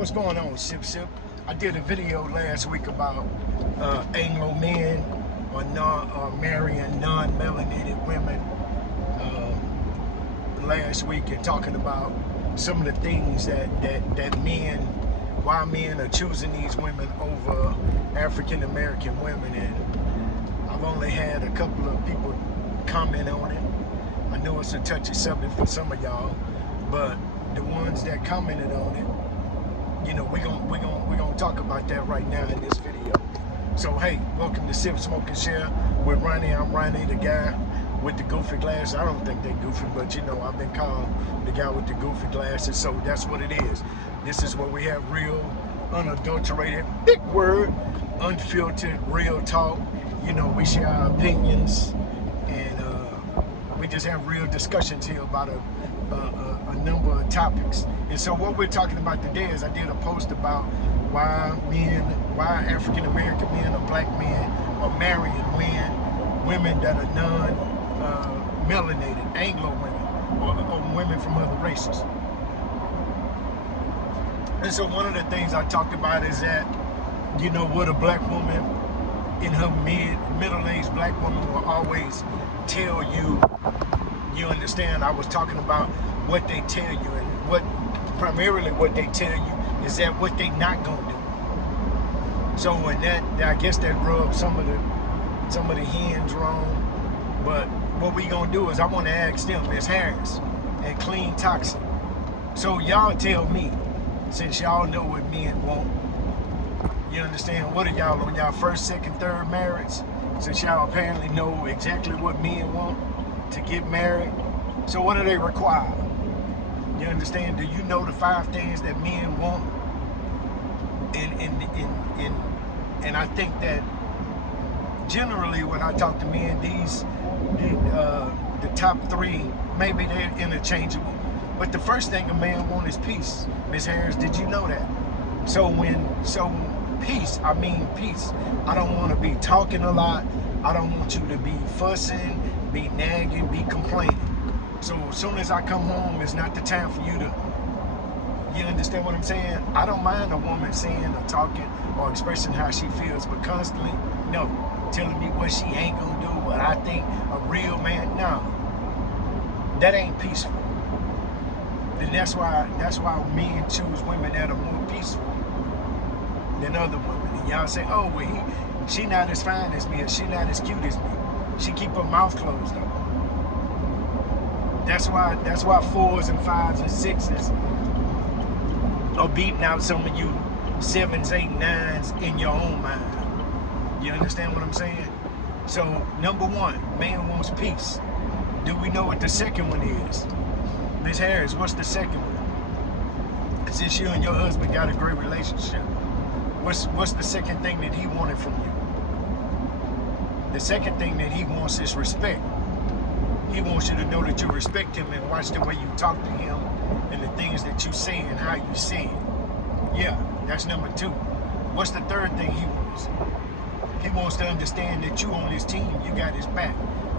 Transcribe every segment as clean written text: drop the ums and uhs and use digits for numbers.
What's going on, Sip Sip? I did a video last week about Anglo men or marrying non-melanated women last week, and talking about some of the things that why men are choosing these women over African American women. And I've only had a couple of people comment on it. I know it's a touchy subject for some of y'all, but the ones that commented on it, you know, we're gonna talk about that right now in this video. So hey, welcome to Sip, Smoke, and Share with Ronnie. I'm Ronnie, the guy with the goofy glasses. I don't think they're goofy, but you know, I've been called the guy with the goofy glasses, so that's what it is. This is where we have real, unadulterated, big word, unfiltered, real talk. You know, we share our opinions, and we just have real discussions here about a number of topics. And so what we're talking about today is, I did a post about why African American men or black men are marrying women that are non-melanated, Anglo women, or women from other races. And so one of the things I talked about is that, you know, what a black woman in her middle-aged black woman will always tell you. You understand? I was talking about what they tell you, and primarily what they tell you is that what they not gonna do. So and that, I guess that rubs some of the hens wrong. But what we gonna do is, I want to ask them, Ms. Harris and Clean Toxic. So y'all tell me, since y'all know what men want, you understand, what are y'all on y'all first, second, third marriage? Since y'all apparently know exactly what men want to get married, so what do they require? You understand? Do you know the 5 things that men want? And I think that generally when I talk to men, the top 3, maybe they're interchangeable. But the first thing a man wants is peace. Ms. Harris, did you know that? So peace, I mean peace. I don't want to be talking a lot. I don't want you to be fussing, be nagging, be complaining. So as soon as I come home, it's not the time for you to, you understand what I'm saying? I don't mind a woman saying or talking or expressing how she feels, but constantly, no, telling me what she ain't gonna do, what I think a real man, no, that ain't peaceful. And that's why men choose women that are more peaceful than other women. And y'all say, oh, well, she not as fine as me, or she not as cute as me. She keep her mouth closed though. That's why 4s and 5s and 6s are beating out some of you 7s, 8, 9s in your own mind. You understand what I'm saying? So number 1, man wants peace. Do we know what the second one is? Ms. Harris, what's the second one? Since you and your husband got a great relationship, what's the second thing that he wanted from you? The second thing that he wants is respect. He wants you to know that you respect him and watch the way you talk to him and the things that you say and how you say it. Yeah, that's number 2. What's the third thing he wants? He wants to understand that you on his team, you got his back.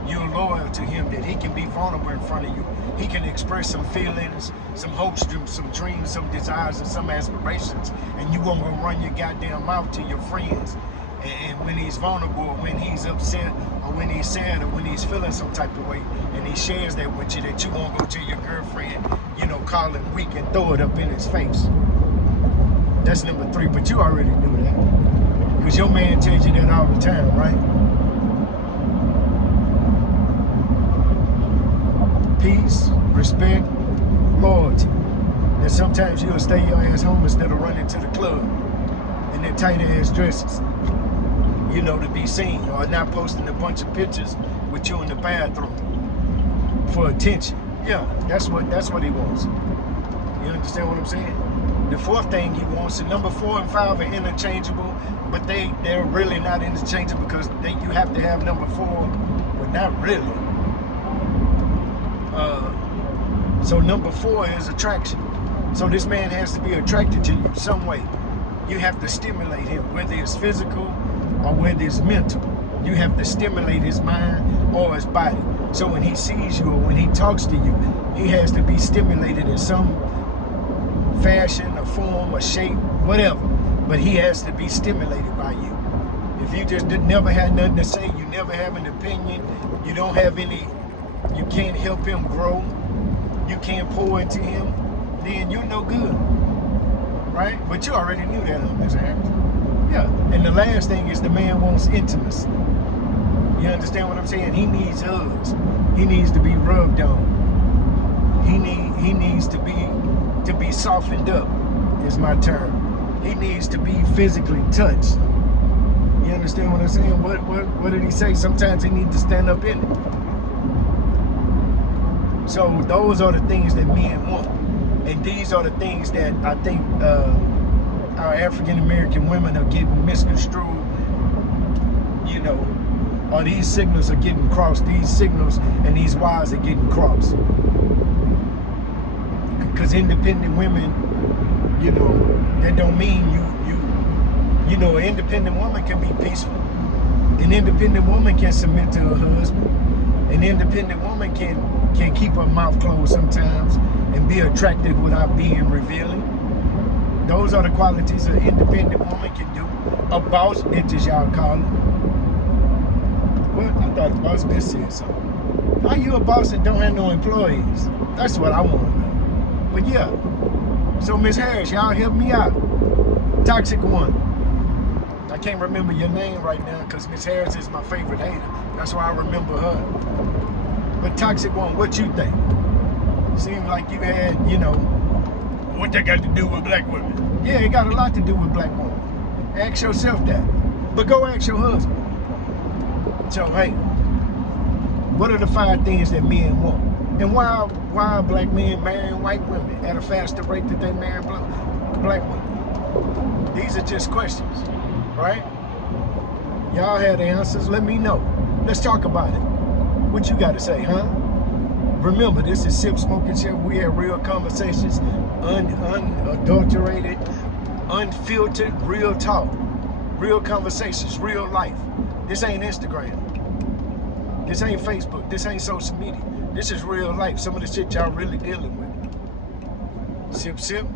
You're loyal to him, that he can be vulnerable in front of you. He can express some feelings, some hopes, some dreams, some desires, and some aspirations, and you won't go run your goddamn mouth to your friends. And when he's vulnerable, or when he's upset, or when he's sad, or when he's feeling some type of way, and he shares that with you, that you won't go to your girlfriend, you know, call him weak and throw it up in his face. That's number 3, but you already knew that. Because your man tells you that all the time, right? Peace, respect, loyalty. And sometimes you'll stay your ass home instead of running to the club in their tight ass dresses, you know, to be seen, or not posting a bunch of pictures with you in the bathroom for attention. Yeah, that's what he wants. You understand what I'm saying? The 4th thing he wants, and number 4 and 5 are interchangeable, but they're really not interchangeable, because you have to have number 4, but not really. So number 4 is attraction. So this man has to be attracted to you some way. You have to stimulate him, whether it's physical or whether it's mental. You have to stimulate his mind or his body. So when he sees you or when he talks to you, he has to be stimulated in some fashion, a form, a shape, whatever. But he has to be stimulated by you. If you just never had nothing to say, you never have an opinion, you don't have any, you can't help him grow, you can't pour into him, then you're no good, right? But you already knew that on this act. Yeah, and the last thing is the man wants intimacy. You understand what I'm saying? He needs hugs. He needs to be rubbed on. He needs to be softened up, is my term. He needs to be physically touched. You understand what I'm saying? What did he say? Sometimes he needs to stand up in it. So those are the things that men want. And these are the things that I think our African American women are getting misconstrued, you know, or these signals are getting crossed, these signals and these wires are getting crossed. Because independent women, you know, that don't mean you know, an independent woman can be peaceful. An independent woman can submit to her husband. An independent woman can keep her mouth closed sometimes and be attractive without being revealing. Those are the qualities an independent woman can do. A boss bitch, as y'all call it. What? I thought the boss bitch said something. How you a boss and don't have no employees? That's what I want to know. But yeah. So Miss Harris, y'all help me out. Toxic one. I can't remember your name right now because Miss Harris is my favorite hater. That's why I remember her. But Toxic one, what you think? Seems like you had, you know, what that got to do with black women? Yeah, it got a lot to do with black women. Ask yourself that. But go ask your husband. So, hey, what are the 5 things that men want? And why are black men marrying white women at a faster rate than they marry black women? These are just questions, right? Y'all have the answers. Let me know. Let's talk about it. What you got to say, huh? Remember, this is Sip Smoking Chip. We have real conversations, unadulterated, unfiltered, real talk, real conversations, real life. This ain't Instagram. This ain't Facebook. This ain't social media. This is real life. Some of the shit y'all really dealing with. Sip, sip.